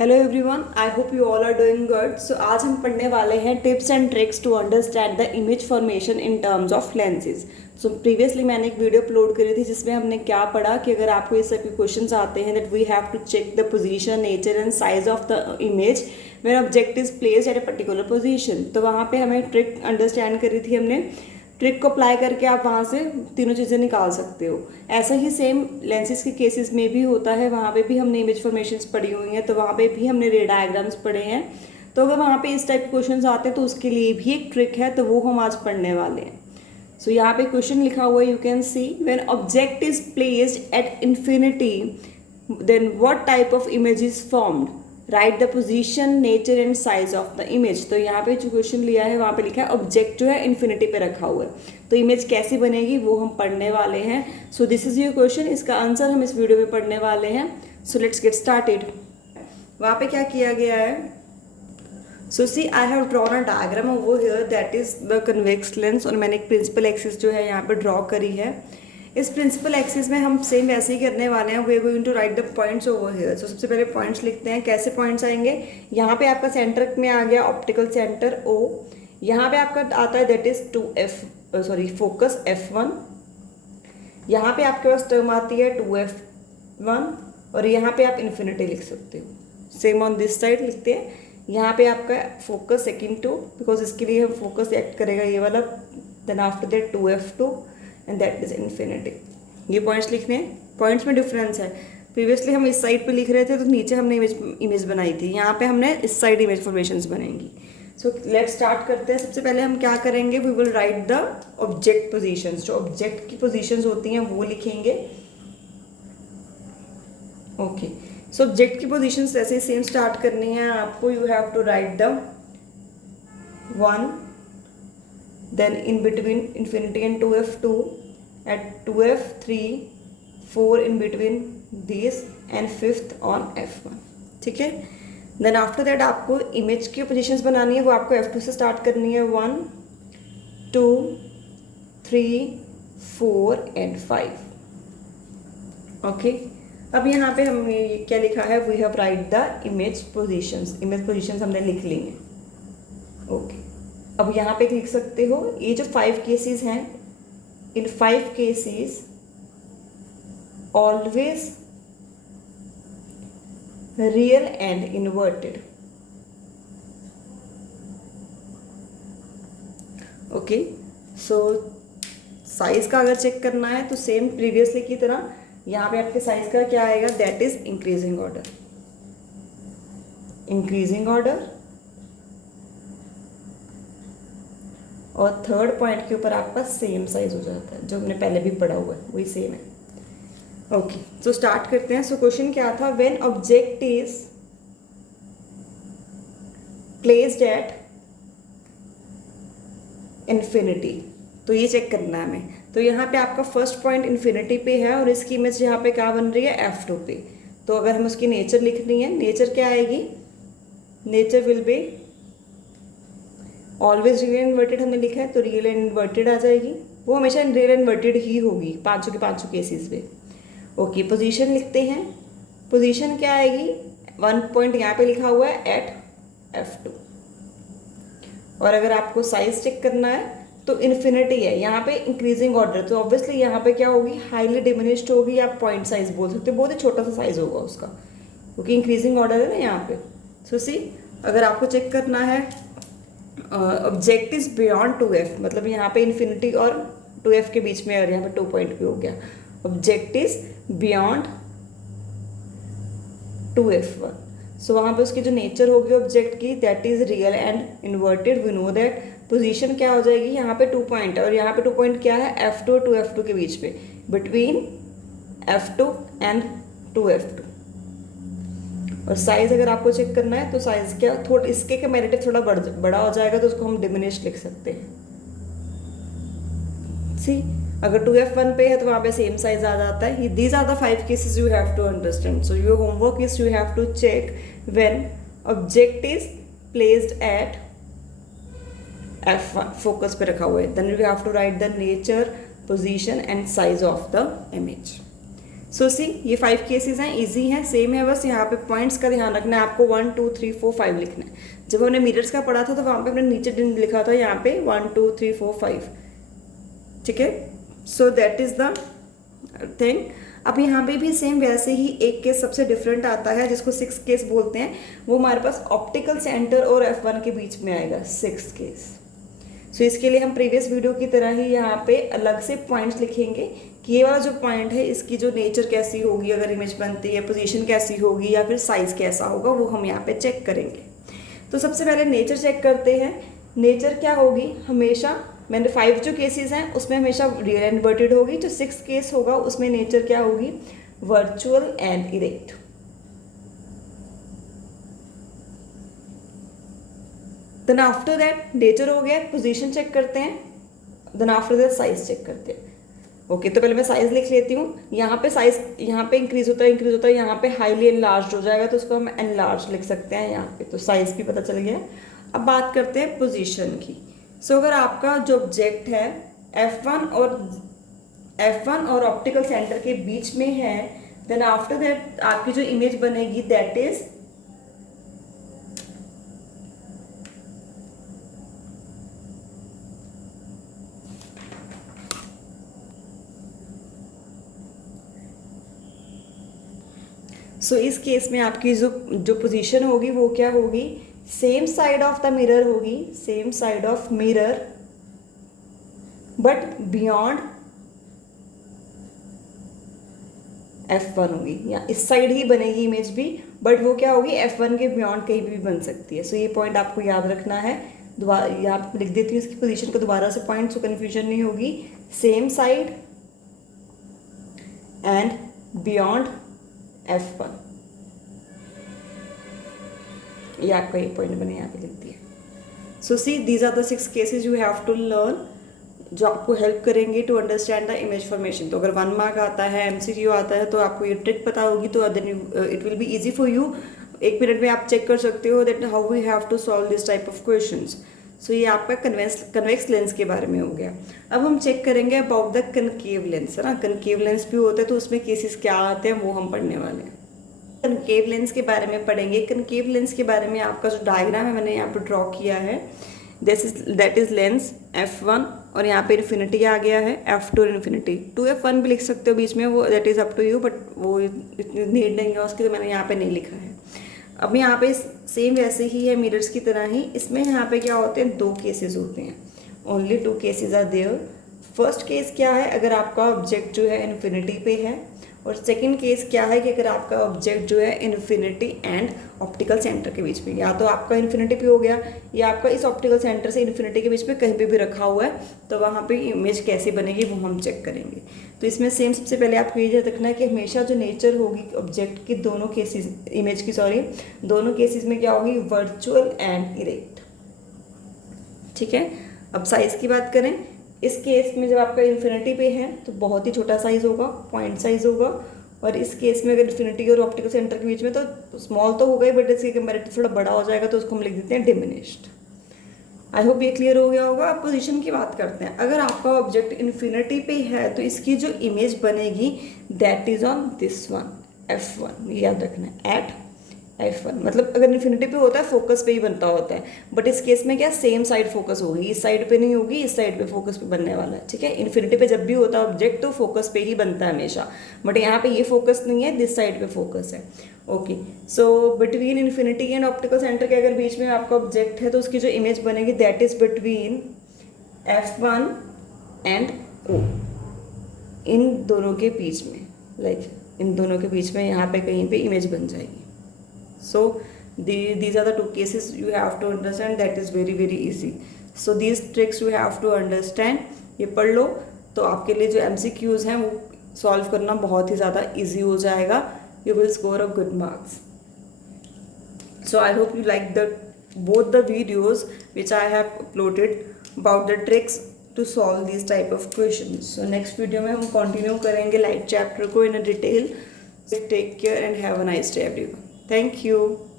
Hello everyone, I hope you all are doing good. So आज हम पढ़ने वाले हैं tips and tricks to understand the image formation in terms of lenses. So previously मैंने एक video upload करी थी जिसमें हमने क्या पढ़ा कि अगर आपको इस टाइप के क्वेश्चंस आते हैं that we have to check the position, nature and size of the image when object is placed at a particular position. तो वहाँ पे हमें ट्रिक अंडरस्टैंड करी थी हमने। ट्रिक को अप्लाई करके आप वहाँ से तीनों चीज़ें निकाल सकते हो। ऐसा ही सेम लेंसेज के केसेस में भी होता है, वहाँ पे भी हमने इमेज फॉर्मेशंस पढ़ी हुई हैं, तो वहाँ पे भी हमने रे डायग्राम्स पढ़े हैं। तो अगर वहाँ पे इस टाइप के क्वेश्चंस आते हैं तो उसके लिए भी एक ट्रिक है, तो वो हम आज पढ़ने वाले हैं। सो यहाँ पे क्वेश्चन लिखा हुआ है, you can see when object is placed at infinity then what type of image is formed, right the position, nature and size of the image. तो यहाँ पे जो क्वेश्चन लिया है वहाँ पे लिखा है ऑब्जेक्ट जो है इन्फिनिटी पे रखा हुआ है, तो इमेज कैसी बनेगी वो हम पढ़ने वाले हैं। So this is your question, इसका आंसर हम इस वीडियो में पढ़ने वाले हैं। So let's get started. वहाँ पे क्या किया गया है, so see I have drawn a diagram over here that is the convex lens, और मैंने एक प्रिंसिपल एक्सिस जो है यहाँ पे ड्रॉ करी है। इस प्रिंसिपल एक्सिस में हम सेम वैसे ही करने वाले हैं, we are going to write the points over here. So सबसे पहले पॉइंट्स लिखते हैं। कैसे पॉइंट्स आएंगे, यहाँ पे आपका सेंटर में आ गया ऑप्टिकल सेंटर O, यहाँ पे आपका आता है दैट इज फोकस F1, यहाँ पे आपके पास टर्म आती है 2F1, और यहाँ पे आप इन्फिनिटी लिख सकते हो। सेम ऑन दिस साइड लिखते हैं, यहाँ पे आपका फोकस सेकेंड 2, बिकॉज इसके लिए हम फोकस एक्ट करेगा ये वाला, then after that 2F2 and that is infinity. ये पॉइंट्स लिखने हैं। पॉइंट्स में डिफरेंस है, प्रीवियसली हम इस साइड पे लिख रहे थे तो नीचे हमने इमेज बनाई थी, यहाँ पे हमने इस साइड इमेज फॉर्मेशंस बनेंगी। सो लेट्स स्टार्ट करते हैं। सबसे पहले हम क्या करेंगे, we will write the object positions. जो ऑब्जेक्ट की पोजीशंस होती हैं वो लिखेंगे। ओके, सो ऑब्जेक्ट की पोजीशंस ऐसे ही सेम स्टार्ट करनी है आपको। You have to write the 1, then in between infinity and 2F2, at 2F3, 4 in between these, and 5th on F1। ठीक है, देन आफ्टर दैट आपको इमेज की पोजीशंस बनानी है, वो आपको F2 से स्टार्ट करनी है। 1, 2, 3, 4 एंड 5। ओके, अब यहाँ पे हमने क्या लिखा है, we have write the image positions. Image positions हमने लिख ली हैं। ओके, अब यहाँ पे लिख सकते हो ये जो 5 केसेस हैं, इन 5 cases always real and inverted. Okay, so size का अगर चेक करना है तो सेम प्रीवियसली की तरह यहाँ पे आपके साइज का क्या आएगा, that is increasing order. Increasing order, और थर्ड पॉइंट के ऊपर आपका सेम साइज हो जाता है, जो हमने पहले भी पढ़ा हुआ है वही सेम है। ओके, सो स्टार्ट करते हैं। सो क्वेश्चन क्या था, when object is placed at infinity, तो ये चेक करना है हमें। तो यहाँ पे आपका फर्स्ट पॉइंट इन्फिनिटी पे है और इसकी इमेज यहाँ पे क्या बन रही है, F2 पे। तो अगर हम उसकी नेचर लिखनी है, नेचर क्या आएगी, nature will be always real inverted हमने लिखा है, तो रियल एंड इन्वर्टेड आ जाएगी। वो हमेशा रियल इन्वर्टेड ही होगी पाँचों के पाँचों केसेस में। ओके, पोजीशन लिखते हैं। पोजीशन क्या आएगी, 1 पॉइंट यहाँ पे लिखा हुआ है एट F2, और अगर आपको साइज चेक करना है तो इन्फिनिटी है, यहाँ पे इंक्रीजिंग ऑर्डर, तो ऑब्वियसली यहाँ पे क्या होगी, हाईली डिमिनिश्ड होगी। आप पॉइंट साइज बोल सकते हो, बहुत ही छोटा सा साइज होगा उसका, क्योंकि इंक्रीजिंग ऑर्डर है ना यहाँ पे। सो सी, अगर आपको चेक करना है ऑब्जेक्ट इज बियॉन्ड 2F, मतलब यहाँ पे इन्फिनिटी और 2F के बीच में, और यहाँ पे 2 पॉइंट भी हो गया। ऑब्जेक्ट इज बियॉन्ड 2F1, सो वहाँ पे उसकी जो नेचर होगी ऑब्जेक्ट की, that is real and inverted. We know that position क्या हो जाएगी, यहाँ पे 2 पॉइंट है, और यहाँ पे 2 पॉइंट क्या है, F2 और 2F2 के बीच में, बिटवीन F2 एंड 2F2। और साइज अगर आपको चेक करना है तो साइज क्या, थोड़ा इसके कंपैरेटिव थोड़ा बड़ा हो जाएगा, तो उसको हम डिमिनिश लिख सकते हैं। सी, अगर 2F1 पे है तो वहाँ पे सेम साइज आ जाता है। These are the 5 cases you have to understand. So your homework is you have to check when object is placed at F1, focus पे रखा हुआ है, then you have to write the nature, position and size of the image. So see ये 5 cases हैं, easy हैं, same है, बस यहाँ पे पॉइंट्स का ध्यान रखना है आपको, 1 2 3 4 5 लिखना है। जब हमने मिरर्स का पढ़ा था तो वहाँ पे हमने नीचे लिखा था यहाँ पे 1 2 3 4 5, ठीक है। So that is the thing. अब यहाँ पे भी सेम वैसे ही एक केस सबसे डिफरेंट आता है जिसको 6 केस बोलते हैं, वो हमारे पास ऑप्टिकल सेंटर और F1 के बीच में आएगा 6 केस। सो इसके लिए हम प्रीवियस वीडियो की तरह ही यहाँ पे अलग से पॉइंट्स लिखेंगे कि ये वाला जो पॉइंट है इसकी जो नेचर कैसी होगी अगर इमेज बनती है, पोजीशन कैसी होगी या फिर साइज कैसा होगा, वो हम यहाँ पे चेक करेंगे। तो सबसे पहले नेचर चेक करते हैं। नेचर क्या होगी, हमेशा मैंने 5 जो केसेस हैं उसमें हमेशा रियल एंड इन्वर्टेड होगी, जो 6 केस होगा उसमें नेचर क्या होगी, virtual and erect. Then after that nature हो गया, पोजीशन चेक करते हैं, then after that size check करते हैं। ओके तो पहले मैं साइज लिख लेती हूँ। यहाँ पे साइज यहाँ पे इंक्रीज होता है, यहाँ पे हाईली एनलार्ज हो जाएगा तो उसको हम एनलार्ज लिख सकते हैं यहाँ पे, तो साइज भी पता चल गया। अब बात करते हैं पोजीशन की। सो अगर आपका जो ऑब्जेक्ट है F1 और ऑप्टिकल सेंटर के बीच में है, देन आफ्टर दैट आपकी जो इमेज बनेगी दैट इज सो इस केस में आपकी जो पोजीशन होगी वो क्या होगी, same side of the mirror होगी, same side of mirror but beyond F1 होगी, या इस साइड ही बनेगी इमेज भी, बट वो क्या होगी F1 के बियॉन्ड कहीं भी बन सकती है। सो ये पॉइंट आपको याद रखना है। दोबारा यहाँ पे लिख देती हूँ इसकी पोजीशन को दोबारा से पॉइंट, सो कन्फ्यूजन नहीं होगी। Same side and beyond F1, ये आपका एक पॉइंट बने यहाँ पे लिख दिया। So see these are the 6 cases you have to learn, जो आपको हेल्प करेंगे to understand the image formation. तो अगर 1 मार्क आता है, MCQ आता है, तो आपको ये ट्रिक पता होगी तो then it will be easy for you. 1 minute में आप चेक कर सकते हो that how we have to solve this type of questions. So ये आपका कन्वेक्स लेंस के बारे में हो गया। अब हम चेक करेंगे अबाउट द कनकेव लेंस, है ना। कनकेव लेंस भी होता है तो उसमें केसेस क्या आते हैं वो हम पढ़ने वाले हैं। कनकेव लेंस के बारे में पढ़ेंगे। कनकेव लेंस के बारे में आपका जो डायग्राम है मैंने यहाँ पर ड्रॉ किया है, दैट इज लेंस F1 और यहाँ पे इन्फिनिटी आ गया है, F2 और इन्फिनिटी। 2F1 भी लिख सकते हो बीच में, वो that is up to you, but वो इतनी नीड नहीं है उसकी, तो मैंने यहाँ पे नहीं लिखा है। अब यहाँ पे सेम वैसे ही है मिरर्स की तरह ही, इसमें यहाँ पे क्या होते हैं, 2 केसेस होते हैं, only 2 cases are there. First case क्या है, अगर आपका ऑब्जेक्ट जो है इन्फिनिटी पे है, और सेकंड केस क्या है कि अगर आपका ऑब्जेक्ट जो है इन्फिनिटी एंड ऑप्टिकल सेंटर के बीच में, या तो आपका इन्फिनिटी पे हो गया या आपका इस ऑप्टिकल सेंटर से इन्फिनिटी के बीच में कहीं पे भी रखा हुआ है, तो वहाँ पे इमेज कैसे बनेगी वो हम चेक करेंगे। तो इसमें सेम सबसे पहले आपको ये रखना है कि हमेशा जो नेचर होगी ऑब्जेक्ट की दोनों केसेस, इमेज की सॉरी, दोनों केसेस में क्या होगी, वर्चुअल एंड इरेक्ट, ठीक है। अब साइज़ की बात करें, इस केस में जब आपका इन्फिनिटी पे है तो बहुत ही छोटा साइज़ होगा, पॉइंट साइज़ होगा, और इस केस में अगर इन्फिनिटी और ऑप्टिकल सेंटर के बीच में तो स्मॉल तो होगा ही, बट इसके कंपैरेटिव थोड़ा बड़ा हो जाएगा, तो उसको हम लिख देते हैं डिमिनिश्ड। आई होप ये क्लियर हो गया होगा। अब पोजीशन की बात करते हैं। अगर आपका ऑब्जेक्ट इन्फिनिटी पे है तो इसकी जो इमेज बनेगी that is on this one, F1, ये याद रखना है, एट F1। मतलब अगर इन्फिनिटी पे होता है फोकस पे ही बनता होता है, बट इस केस में क्या सेम साइड फोकस होगी, इस साइड पे नहीं होगी, इस साइड पे फोकस पे बनने वाला है, ठीक है। इन्फिनिटी पे जब भी होता है ऑब्जेक्ट तो फोकस पे ही बनता है हमेशा, बट यहाँ पे ये फोकस नहीं है, दिस साइड पे फोकस है। Okay, so between infinity and optical centre के अगर बीच में आपका ऑब्जेक्ट है तो उसकी जो इमेज बनेगी that is between F1 and O, इन दोनों के बीच में, लाइक इन दोनों के बीच में यहाँ पे कहीं पे इमेज बन जाएगी। So these are the 2 cases you have to understand, that is very very easy. So these tricks you have to understand, ये पढ़ लो तो आपके लिए जो MCQs हैं वो सॉल्व करना बहुत ही ज़्यादा easy हो जाएगा, you will score a good marks. So I hope you like both the videos which I have uploaded about the tricks to solve these type of questions. So next video में हम continue करेंगे light chapter को in a detail. Take care and have a nice day everyone. Thank you.